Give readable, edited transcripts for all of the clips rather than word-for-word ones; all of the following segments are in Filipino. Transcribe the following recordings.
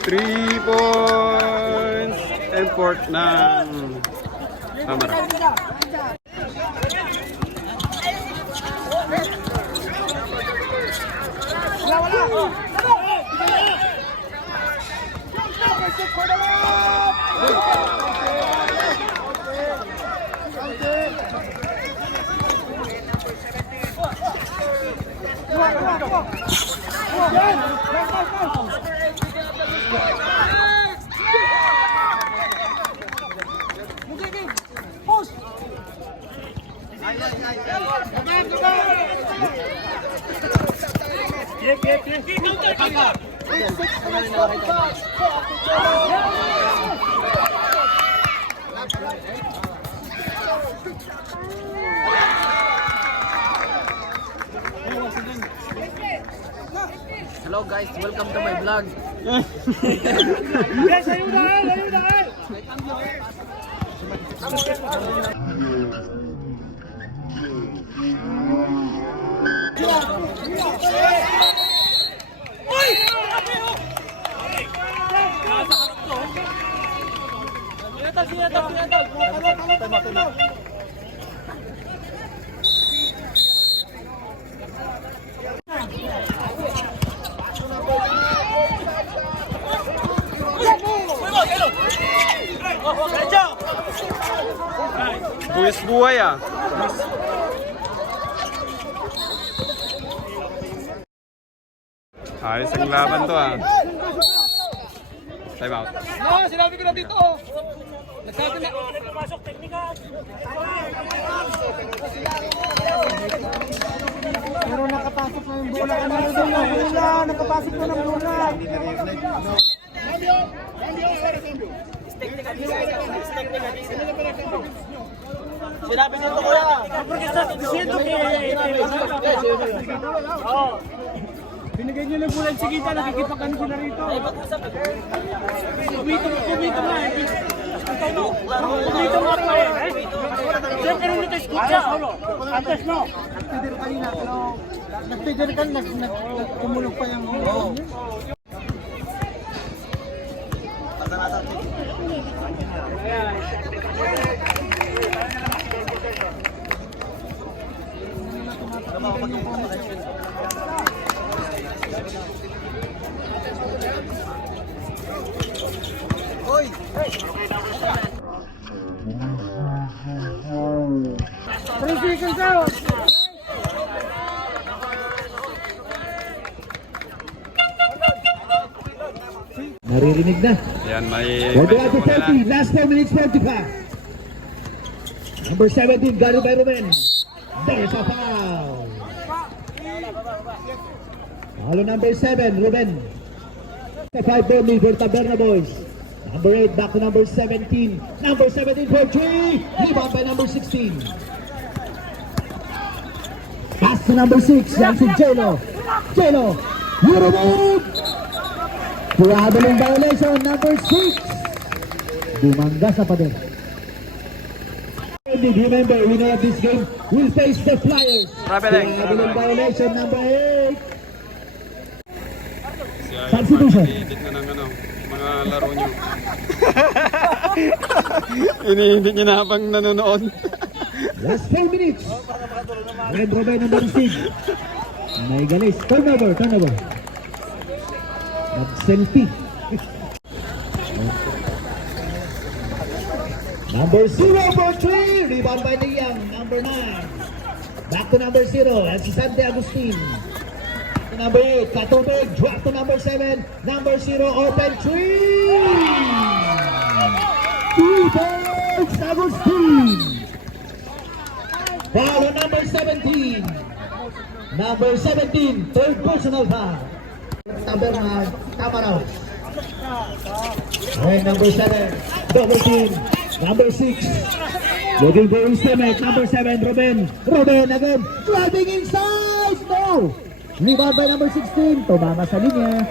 Three points import ng Amara. Hello guys, welcome to my vlog. Yes, ayun. Buwis buhay ah. Ayos ang laban to ah. Time out. No, sinabi ko na dito. Nagsabi na. Pasok teknika. Pero nakapasok na yung bola. Nakapasok na ng bola. Sinabi niyo to kuya. Binigay niyo ng bulan sige ta nakikipakan sila rito. Kumito na eh. Kumito mo pa eh. Diyan ka nito eskucha. Antes no. Nagtidir kanina pero nagtidir kan nagkumulog pa yung Hoy! 3 seconds out! Naririnig na. Yan, may... Last 4 minutes 45. Number 17, Gary by Ruben. There's a foul. Follow number 7, Ruben. 5 only for Taberna Boys. Number 8, back to number 17. Number 17 for 3. Rebound by number 16. Pass to number 6. Yan si Jelo. Jelo. Euromove. Traveling violation, number 6. Dumangga sa pader. Remember, winner of this game will face the Flyers. Traveling violation, number 8. Substitution. Ng ano, mga laro nyo. Iniinit nyo na habang nanonood. Last 4 minutes. Red Robin number 6. May galis. Turnover. Mag-selfie. Number 0 for 3. Rebound by Liang. Number 9. Back to number 0. That's Sante Agustin. To number 8. Katobeg. Drop to number 7. Number 0. Open 3. 2 points. Agustin. Foul on number 17. Number 17. Third personal foul. Taberna. Tamaraw. And number 7. Double team. Number 6. Looking for his teammate. Number 7. Ruben again. Driving inside. No. Rebound by number 16. Tumama sa linya.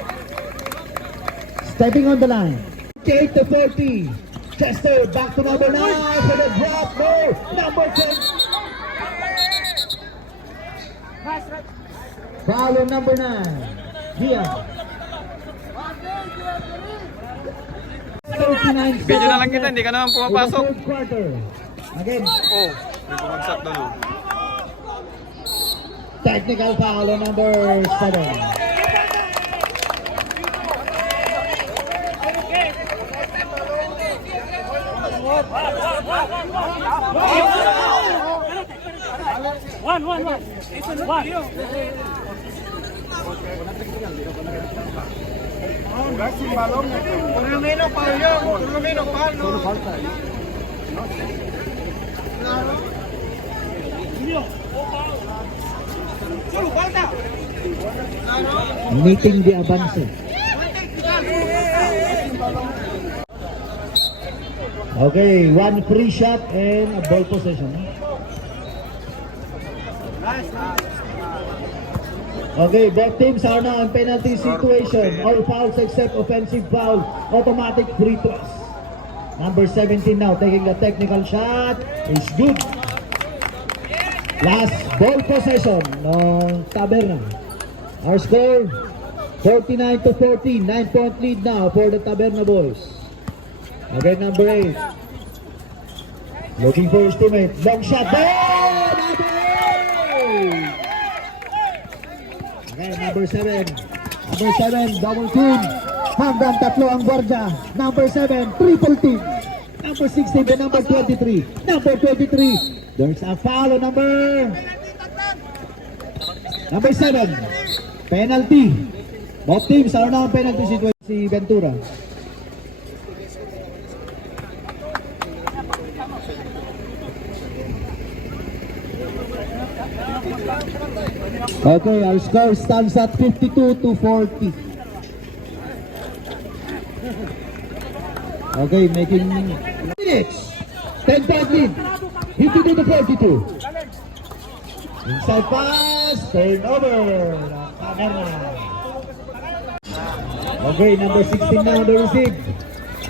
Stepping on the line. 8 to 40. Chester back to number 9 for the drop. No. Number 10. Foul on number 9. Diaz. 39 Video na lang kita, hindi ka naman pumapasok. third quarter. Again, Oh, may bumagsak doon oh. technical foul on number 7. Meeting the avance. Okay, one free shot and a ball possession. Okay, both teams are now in penalty situation. All fouls except offensive foul, automatic free throws. Number 17 now taking the technical shot. Is good. Last ball possession ng Taberna. Our score 49 to 14. 9-point lead now for the Taberna boys. Again, number 8. Looking for his teammate. Long shot. Oh, number 8. Okay, number 7. Number 7, double team. Hanggang tatlo ang gwardiya. Number 7, triple team. Number 16 and number 23. Number 23. There's a foul on number 7. Penalty. Both teams are now in penalty situation. Si Ventura. Okay, our score stands at 52 to 40. Okay, making minutes. 10-point lead. 52 to 42. Inside pass, turnover. Okay, number 16 now the receive.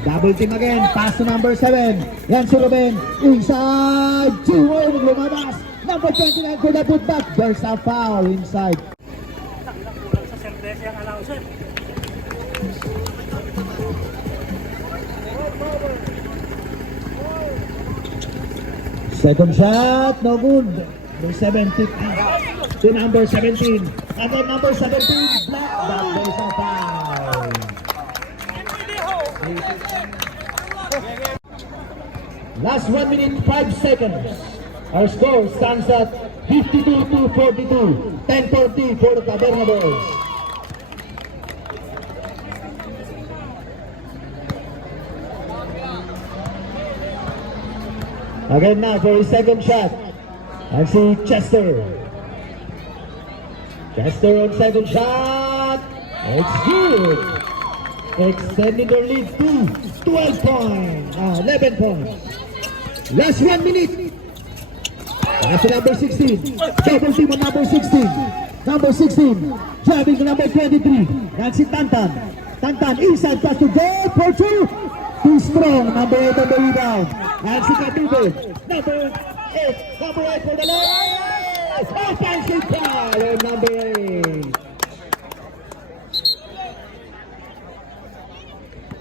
Double team again, pass to number 7. Yan si Ruben. Inside, 2-1, lumabas. Number 29 for the putback. There's a foul inside. Second shot, no good. Number 17 to number 17. And then number 17, black. But there's a foul. Last 1 minute, 5 seconds. Our score stands at 52 to 42. 10-40 for the Taberna boys. Again now for his second shot. And see Chester. Chester on second shot. It's good. Extending their lead to 12 points. 11 points. Last 1 minute. Pass to number 16. Double team on number 16. Number 16. Driving to number 23. That's si Tantan. Tantan inside pass to goal for 2. Too strong. Number 8 on the rebound. And si Katube. Number 8. Number 8 for the last. Offensive foul on number 8.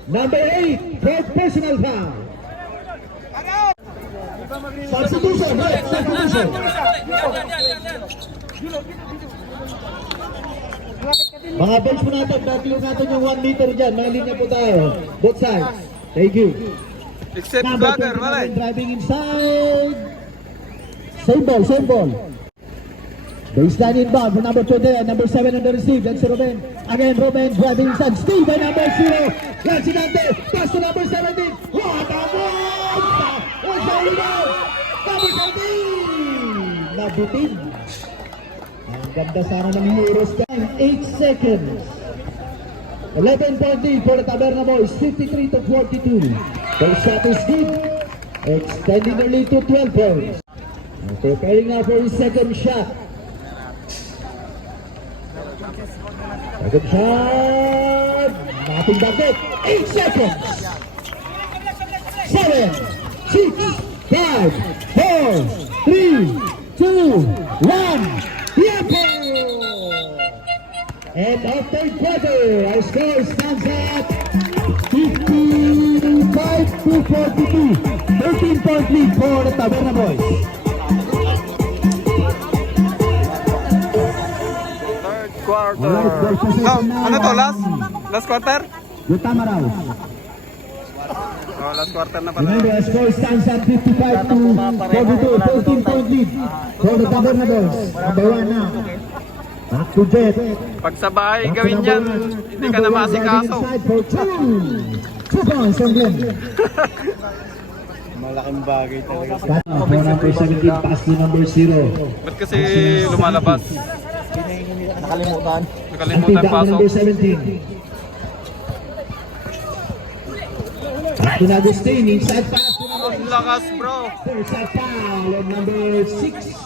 Number 8, fourth personal foul. Substitution, right? Substitution. Mga bench po natin, natin natin yung 1 meter dyan. Mga linya po tayo. Both sides. Thank you. Except Number vlogger, 29 malay. driving inside. Same ball, same ball. Baseline inbound for number 29, number 7 on the receive. That's Ruben. Again, Ruben driving inside. Steal by number 0. Lancinante. Pass to number 17. What a move! What's the rebound? Number 17. Nabutin. Ang ganda sana ng Heroes time. 8 seconds. 11-point lead for the Taberna Boys. 53 to 42. First shot is deep. Extending the lead to 12 points. Preparing now for his second shot. Second shot. Nothing but net. 8 seconds. 7, 6, 5, 4, 3, 2, 1. Tiempo! And our third quarter, our score stands at 55 to 42. 13-point lead for the Taberna Boys. Third quarter. Alright, there's possession now. Ano to, last? Last quarter? Yutamaraw. Oh, last quarter na pala. Remember, our score stands at 55 to 42. 13-point lead for the Taberna Boys. Number 1 now. Back to Jet. Pag sa bahay Back to gawin number yan, one. hindi ka na Number one masikaso. driving inside for 2 points from Glenn. Malaking bagay talaga. Cut off for number 17, pass to number 0. Ba't kasi lumalabas? Nakalimutan. Nakalimutan Back to pasok. number 17. Back to Agustin, inside pass to number Ang lakas, bro. There's a foul on number 6.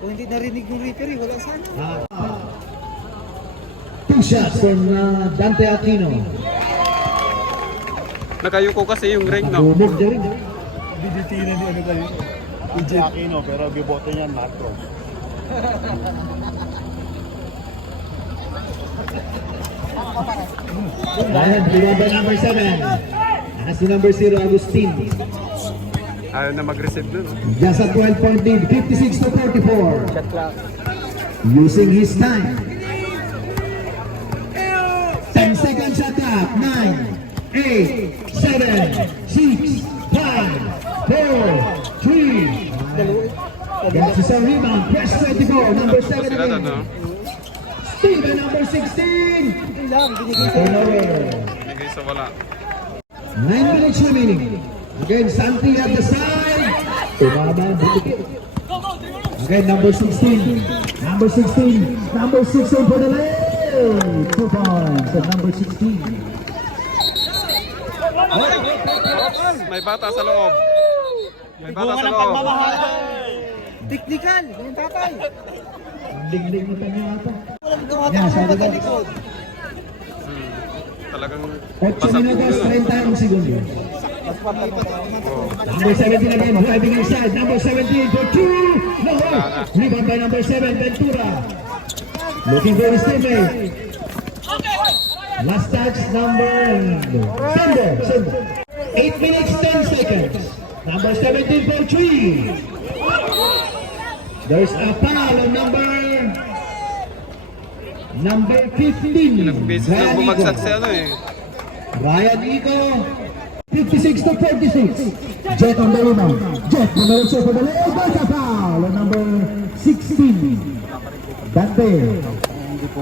Kung hindi narinig yung referee, wala sana. 2 shots from Dante Aquino. Nakayuko kasi yung ring, no? Tumog na rin. BDT na ni ano tayo. PJ Aquino, pero biboto niyan, Marco. Ryan, lumaba number 7. Si number 0, Agustin. Ayaw na mag-receive dun, no? Just a 12-point lead, 56 to 44. Using his time. 10 seconds shot clock. 9, 8, 7, 6, 5, 4, 3. Gets us a rebound. Press 24. Number 7 Sila again. doon, no? Steven, number 16. Turnover. Bigay sa wala. 9 minutes remaining. Again, Santi at the side. Tumama, butikit. Again, number 16. Number 16. Number 16 for the layup. 2 points at number 16. May bata sa loob. May bata sa loob. Teknikal, yung tatay. Liglig mo tayo ata. Yan, sabi ka. Talagang 8 basag minutos, ulo. 30 segundos. Number 17 again, driving inside. Number 17 for 2. No. Rebound by number 7, Ventura. Looking for his teammate. Last touch, number Sender. 8 minutes, 10 seconds. Number 17 for 3. There's a foul on number 15. Ilang beses na bumagsak si ano eh. Ryan Iko, 56 to 46. Jet on the rebound. Jet, number 2 for the layup. There's a foul on number 16. Dante. Hindi po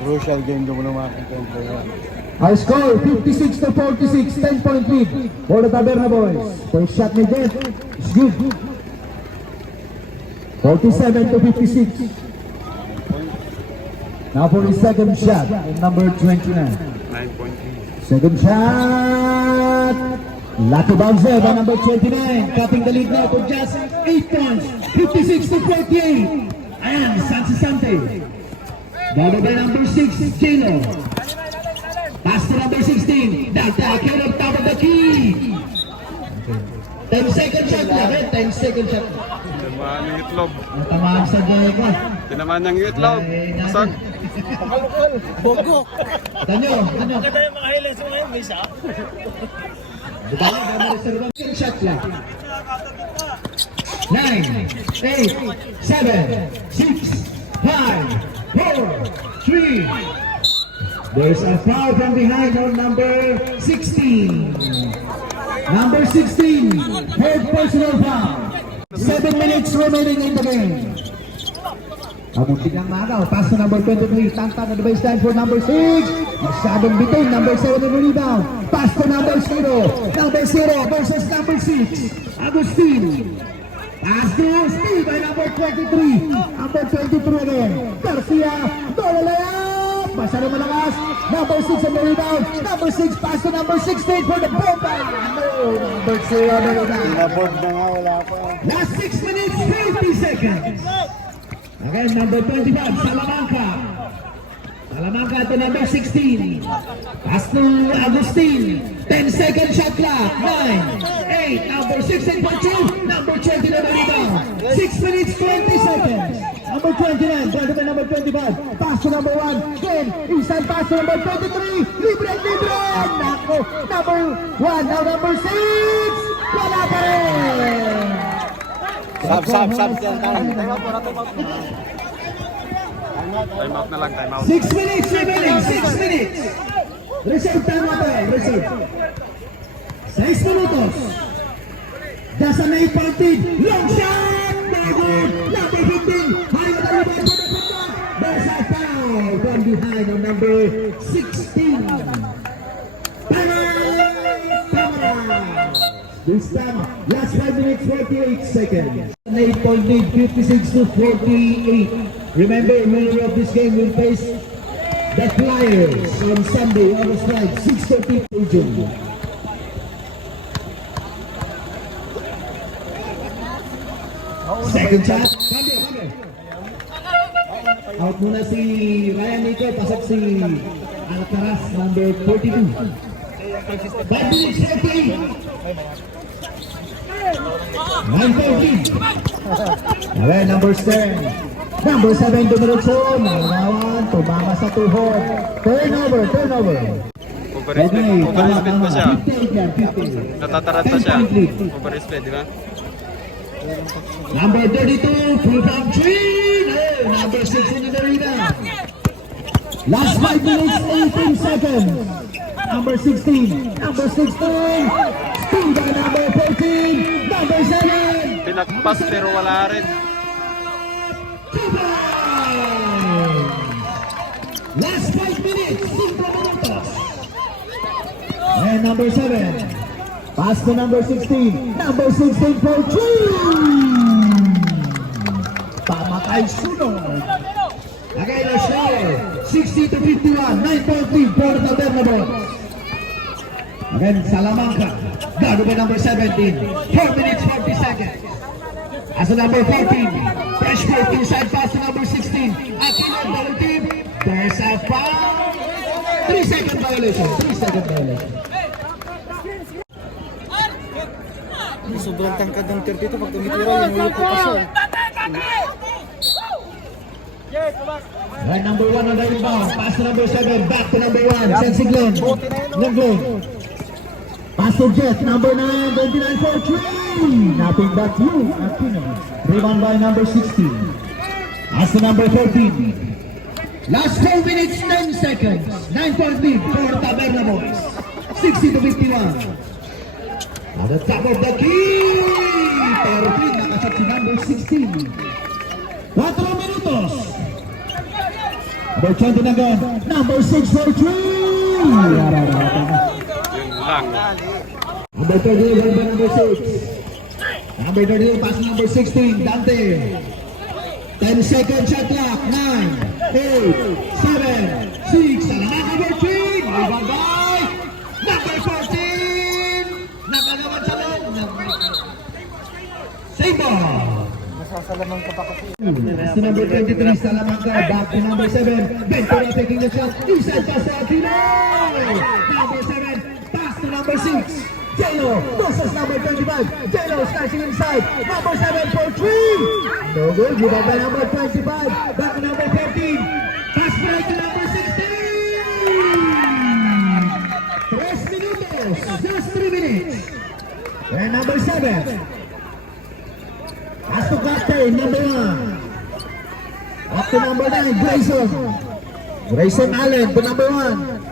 crucial game doon mo makikita yung player. Our score, 56 to 46. 10-point lead for the Taberna Boys. First shot ni Jet is good. 47 to 56. Now for his second shot, number 29. 9.3. Second shot. Lucky bouncer by number 29. Cutting the lead now to just 8 points. 56 to 48. And Santi Sante. Guarded by number 6, Chino. Pass to number 16. Dante Aquino on top of the key. 10 second shot lang. 10 second shot. Tamaan yung itlog. Natamaan sa Diego. Tinamaan ng itlog. Saan? Tanyo. Maganda yung mga highlights mo ngayon, may isa. Shot clock. 9, 8, 7, 6, 5, 4, 3. There's a foul from behind on number 16. Number 16, third personal foul. 7 minutes remaining in the game. Kamuntik ang magaw. Pass to number 23. Tangtang on the baseline for number 6. Masyadong bitin. Number 7 in the rebound. Pass to number 0. Number 0 versus number 6. Agustin. Pass to Steve by number 23. Number 23 again. Garcia. Dole layup. Masyadong malakas. Number 6 on the rebound. Number 6 pass to number 16 for the bomba. No. Number 2 on the rebound. Naboard na nga, wala pa. Last 6 minutes, 50 seconds. Again, number 25, Salamanca. Salamanca to number 16. Pass to Agustin. 10-second shot clock. 9, 8, number 16 for 2. Number 20 na rebound. 6 minutes, 20 seconds. Number 29, gentleman number 25. Pass to number 1. Again, inside pass to number 23. Libre. Nako, number 1. Now number 6. Wala pa rin. Sab. Time out na lang, time out. 6 minutes remaining, 6 minutes. Reserve time na tayo, reserve. 6 minutos. Just an 8 partid. Long shot! Very good. Number 15. High on the rebound for the football. There's a foul from behind on number 16. Time. This time, last 5 minutes, 48 seconds. An 8-point lead, 56 to 48. Remember, winner of this game will face the Flyers on Sunday, August 5, 6:30 June. Second shot. Out muna si Ryan Nico, pasok si Alcaraz, number 42. 5 minutes, 30. 9-14. Okay, number 10. Number 7, Dumiretso. Malawan, tumama sa tuhod. Turnover. Over-respect pa siya. 58 yan, 58. Natatarat pa siya. 10-point lead. Over-respect, di ba? Number 32, full from 3. No, number 6 in the rebound. Last 5 minutes, 18 seconds. Number 16. Number 16. Steve by number 14. Number 7. Pinagpas pero wala rin. Last 5 minutes, 5 minutos. And number 7. Pass to number 16. Number 16 for 2. Pamatay sunod. Again, a score. 60 to 51. 9-point lead for the Bernabots. Again, Salamanca. Guard by number 17. 4 minutes, 40 seconds. As a number 14. Fresh break inside pass to number 16. Aquino, double team. There's a foul. 3-second violation. 3-second violation. Sobrang tangkad ng 32 pag tumitira yung ulo ko kasi. Right, number 1 on the rebound. Pass to number 7. Back to number 1. Sensi Glenn. Glenn. Pass to Jet. Number 9. 29 for 3. Nothing but you. Aquino. Rebound by number 16. Pass to number 14. Last 4 minutes, 10 seconds. 9-point lead for Taberna Boys. 60 to 51. At the top of the key. Pero clean nakasat si number 16. 4 minutos. Number 20 na gan. Number 6 for 3. Yun lang. Number 38 by number 6. Number 38 pass number 16. Dante. 10-second shot clock. 9, 8, 7, 6. Salamanca for 3. Rebound by number 14. Nakalaman sa loob. Save ball. Nasasalaman ka pa kasi. Pass to number 23, Salamanca. Back to number 7. Ventura taking the shot. Inside pass to Aquino. Number 7. Pass to number 6. J-Lo versus number 25. J-Lo slashing inside. Number 7 for 3. No good. Rebound by number 25. Back to number 13. Pass break to number 16. 3 minutos. Just 3 minutes. And number 7. Has to captain, number 1. Up to number 9, Grayson. Grayson Allen to number 1.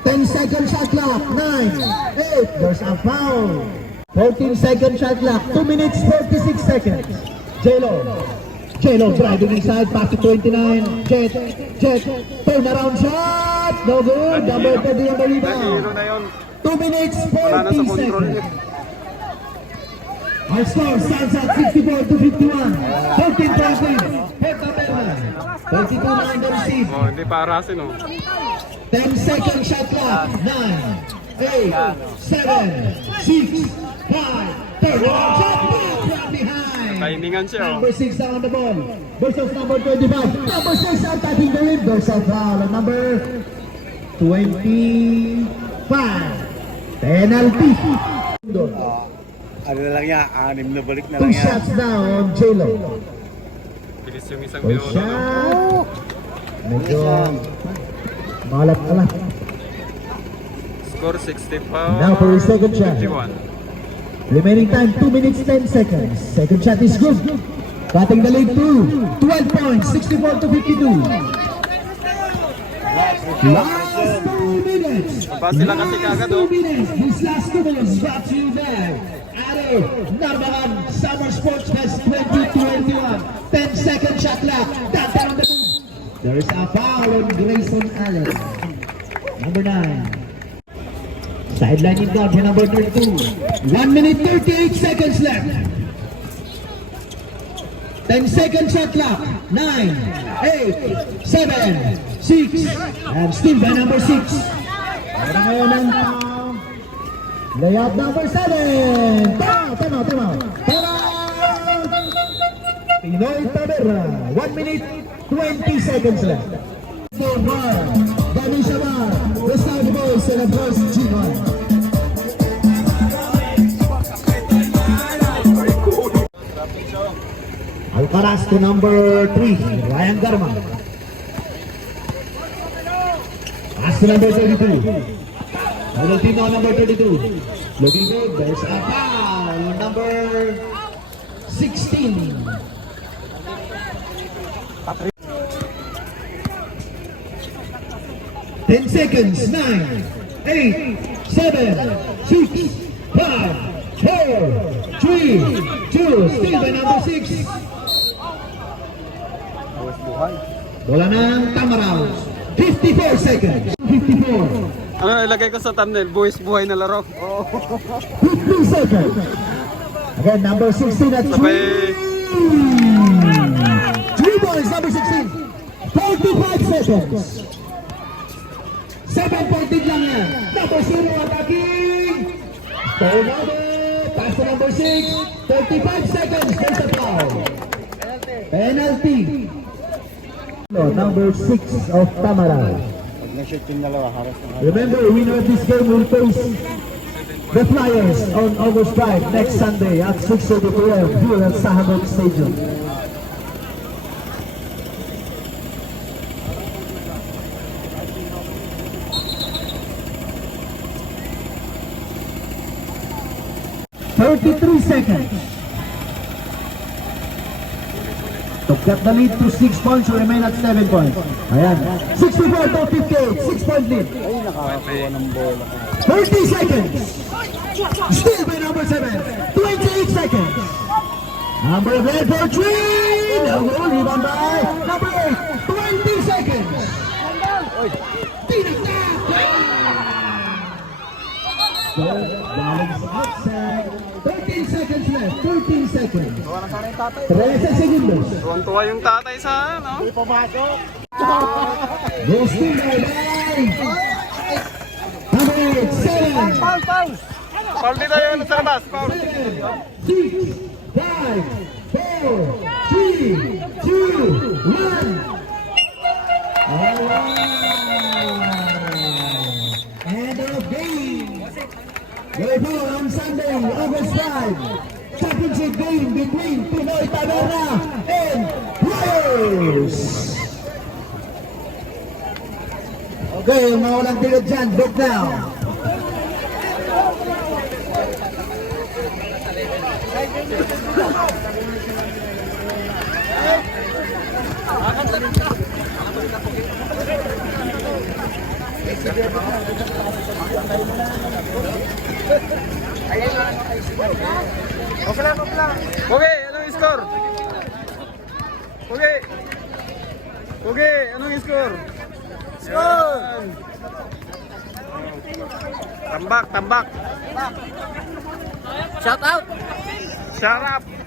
10-second shot clock. 9, 8. There's a foul. 14-second shot clock. 2 minutes, 46 seconds. J-Lo. J-Lo driving inside. Pass to 29. Jet. Turnaround shot. No good. Number 30 on the rebound. Hero na yun. 2 minutes, Wala na sa 40 control niya. seconds. Our score stands at 64-51. 14 points lead. Head number 1. 32 na ang receive. Oh, hindi parasin oh. 10-second shot clock. 9, 8, 7, 6, 5. Turnaround shot. Back from behind. Timingan siya oh. Number 6 down on the ball. Versus number 25. Number 6 attacking the rim. There's a foul on number 25. Penalty. Ano na lang yan, 6 na balik na 2 lang yan. shots now on J-Lo. Bilis yung isang First minuto. shot. Medyo malat-alat. Score 65. Now for his second shot. 51. Remaining time 2 minutes 10 seconds. Second shot is good. Cutting the lead to 12 points, 64-52. Last 2 minutes. Base lang kasi kagad, oh. 2 minutes. This last 2 minutes brought to you by Ado Narbagan Summer Sports Fest 2021. 10-second shot clock. That's on the move. There is a foul on Grayson Allen. Number 9. Sideline in guard for number 32. 1 minute 38 seconds left. 10-second shot clock. 9, 8, 7, 6. And still by number 6. Para ngayon ang layup number 7. Tama. Pinoy Tavera. 1 minute 20 seconds left. For Bar, Dani Shabar, the South Boys and of course G1. Alcaraz to number 3, Ryan Garma. Pass to number 32. Valentino number 32. Looking good, there's a foul on number 16. Ten seconds. 9, 8, 7, 6, 5, 4, 3, 2. Still by number 6. Bola ng Tamaraw. 54 seconds. 54. Ano ilagay ko sa thumbnail? Buwis buhay na laro. 50 seconds. Again, number 16 at 3. Sabay. 3 balls, number 16. 45 seconds. 7-point lead lang yan. Number 0 attacking. Tornado. Pass to number 6. 35 seconds. There's a foul. Penalty. Number 6 of Tamaraw. Pag na-shoot yung dalawa, haras na haras. Remember, winner of this game will face the Flyers on August 5 next Sunday at 6:30 p.m. here at Sahagot Stadium. "33 seconds. To cut the lead to 6 points to remain at 7 points. Ayan. 64-58. 6-point lead. 30 seconds. Still by number 7. 28 seconds. Number 11 for 3. No goal. Rebound by number 8. 20 seconds. Tinagtap. So, galing sa outside. 13 seconds left. 13 seconds. 13 segundos. Tuwan-tuwa yung tatay sa ano. Goes to by line. Number 8, 7. Paul dito yung sa labas. Paul. 6, 5, 4, 3, 2, 1. End of game. Volleyball on Sunday, August 5. Championship game between Pinoy Taverna and Warriors. Okay, mga walang tigod dyan, break down. Pogi, anong score? Pogi! Pogi, anong score? Score! Tambak, tambak. Shout out! Shut up!